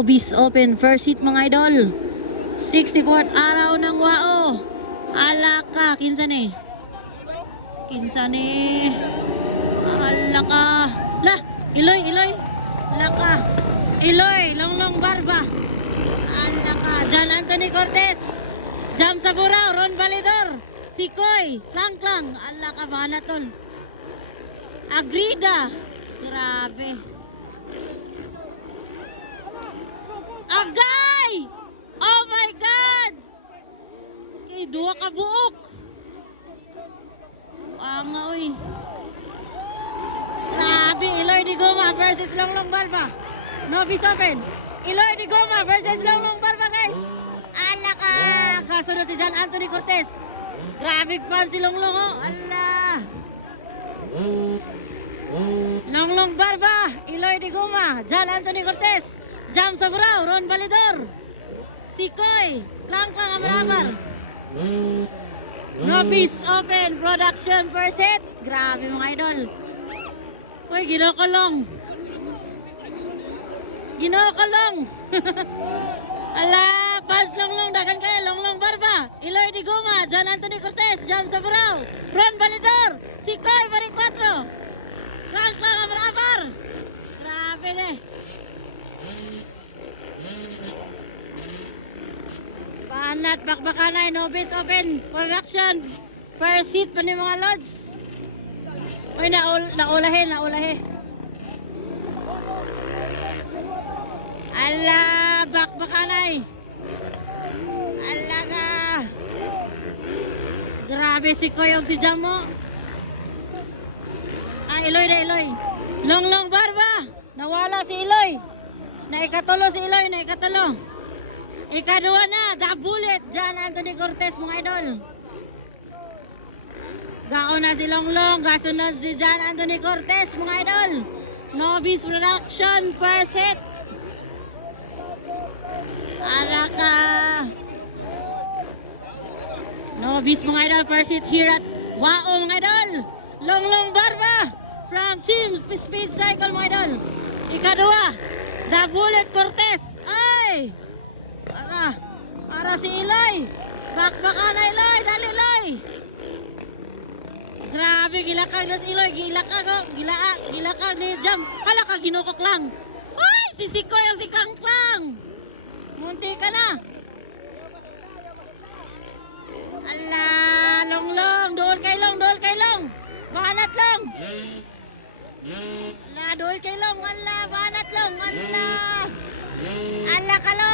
Bis Open first hit mga idol. 64th araw ng Wao. Alaka, kinsa ni? Alaka. Lah, Iloy. Alaka. Iloy, Longlong Barba. Alaka, John Anthony Cortez. Jam sa Burao, Ron Validor. Sikoy, Klang. Alaka, Banatol. Agrida. Grabe. Agay! Oh my God! Okay, duwa ka buok. Nga uy. Grabe, Iloy Di Goma versus Longlong Barba. Novice Open. Iloy Di Goma versus Longlong Barba, guys. Alaka! Kasunod si John Anthony Cortez. Grabe fan si Longlong, oh. Ala! Longlong Barba, Iloy Di Goma, John Anthony Cortez. Jam sa Burao, Ron Validor. Sikoy, Klang Amarabar. Novice Open production per set. Grabe mga idol. Uy, ginokolong. Ala, fans Longlong, dagan kayo. Longlong Barba, Iloy Di Goma, John Anthony Cortez, Jam sa Burao, Ron Validor. Sikoy, Baring 4. Klang Amarabar. Grabe na. Panat bakbakanay, Novice Open production per seat pa ni mga lods. Uy, naulahe. Ala, bakbakanay. Alaga. Grabe si Koyog si Jamo. Iloy. Longlong Barba. Nawala si Iloy. Naikatulo si Iloy. Ikaduwa na, the bullet, John Anthony Cortez mga idol. Gao na si Longlong, kasunod si John Anthony Cortez mga idol. Novice production per set. Alaka. Novice mga idol per set here at Wao mga idol. Longlong Barba from Team Speed Cycle mga idol. Ikaduwa, the bullet Cortez. Ay! Para si Iloy. Bakbakan na Iloy, dali Iloy. Grabe, gilakag na si Iloy. Gilakag ni Jam. Hala ka, ginukok lang. Ay, si Sikoy ang si Klang. Munti ka na. Ala, Longlong. Doon kay Long. Banat Long. Ala, doon kay Long. Ala, banat Long. Ala ka Long.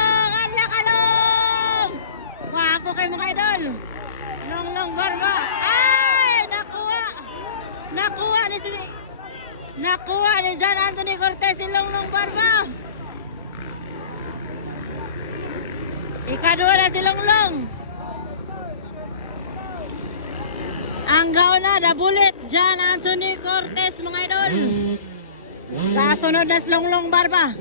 Wako kay mga idol. Longlong Barba. Ay, nakuha ni John Anthony Cortez si Longlong Barba. Ikaduwa na si Longlong. Ang gauna, the bullet, John Anthony Cortez mga idol. Kasunod na si Longlong Barba.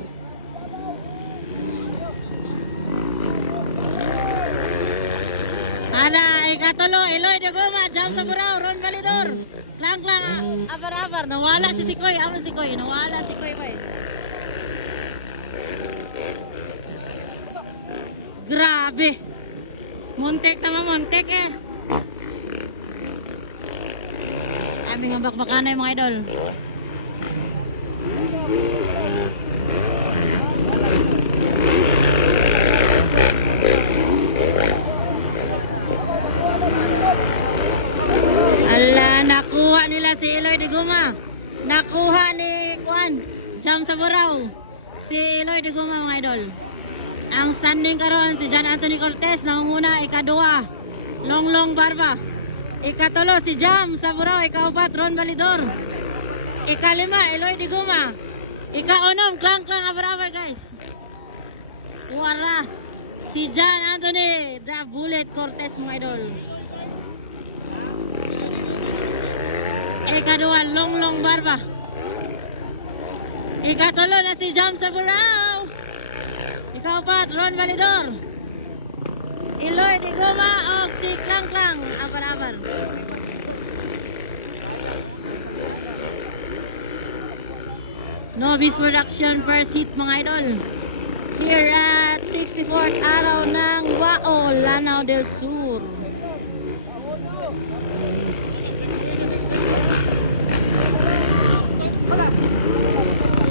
Ikatulo, Iloy Di Goma, Jam sa Burao, Ron Validor. Klang, abar. Nawala si Sikoy. Nawala si Sikoy ba eh. Grabe. Muntik eh. Sabi nga bakbakan na mga idol. Nakuha nila si Iloy Di Goma. Nakuha ni Jam sa Burao. Si Iloy Di Goma mga idol. Ang standing karon si John Anthony Cortez nangunguna, ikaduwa Longlong Barba. Ikatulo si Jam sa Burao, ikaupat Ron Validor. Ikalima Iloy Di Goma. Ikaunom Klang Abar guys. Wara si John Anthony the Bullet Cortez mga idol. Ikaduwa Longlong Barba. Ikatulo na si Jam sa Burao. Ikaupat Ron Validor. Iloy Di Goma o si Klang Abar. Novice production first hit mga idol. here at 64th araw ng Wao, Lanao del Sur.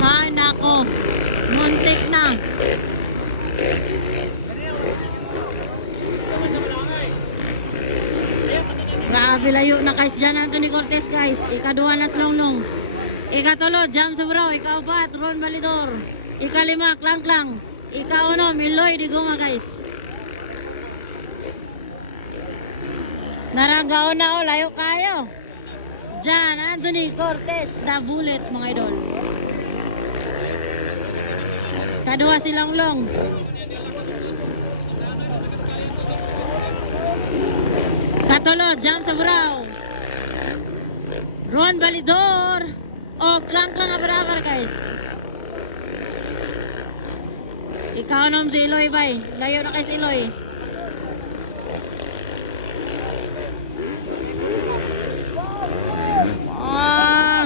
Ay nako, muntik na. Grabe layo na guys dyan Anthony Cortez guys. Ikaduha na Longlong. Ikatulo, Jam Sobrao. Ikaapat, Ron Balidor. Ikalima, Klang Klang. Ikauno, Miloy di Guma guys. Naragaon na o, layo kayo. Dyan, Anthony Cortez, the bullet mga idol. Kaduha si Longlong. Katulo, Jam Sobrao. Ron Balidor. O, Klang Klang abar-abar guys. Ikaw nom si Eloy bay. Layo na kay si Eloy. Oh,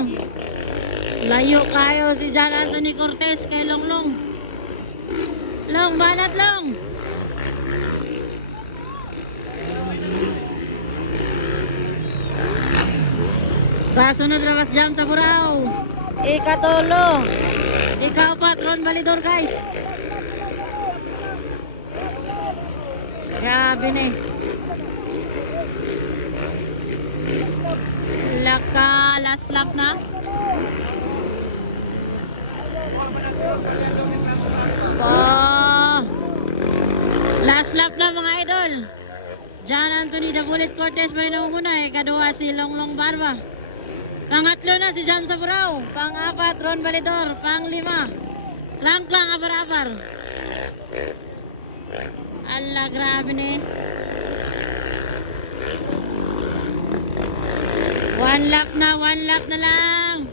layo kayo si John Anthony Cortez kay Longlong. Long, banat long. Kasunod ramas Jam Sobrao. Ikatulo. Ikaapat, Ron Balidor guys. Grabe na eh. Last lap na. Oh. Last lap na mga idol. John Anthony the Bullet Cortez pa rin ang una eh. Kaduha si Longlong Barba. Pangatlo na si Jam Sobrao. Pang-apat, Ron Balidor. Pang-lima, Klang Klang abar-abar. Ala, grabe na eh. One lap na lang.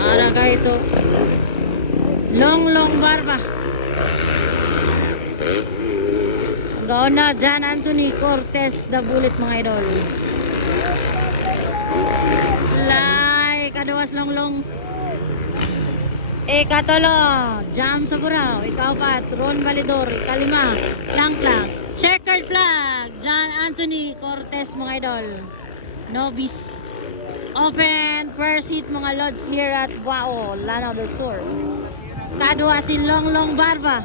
Ara guys, so Longlong Barba. Gaon na John Anthony Cortez the Bullet mga idol. Kaduwas Longlong. Ikatulo, Jam Sobrao. Ikaapat, Ron Balidor. Ikalima, Klang Klang. Checkered flag, John Anthony Cortez mga idol. Novice. Open first hit mga lods here at Wao, Lanao del Sur. Kadua si Longlong Barba.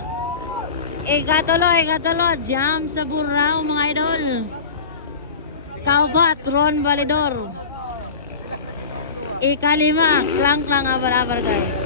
Ikatulo, Jam Sobrao mga idol. Ikaapat, Ron Balidor. Ikalima, Klang Klang abar-abar guys.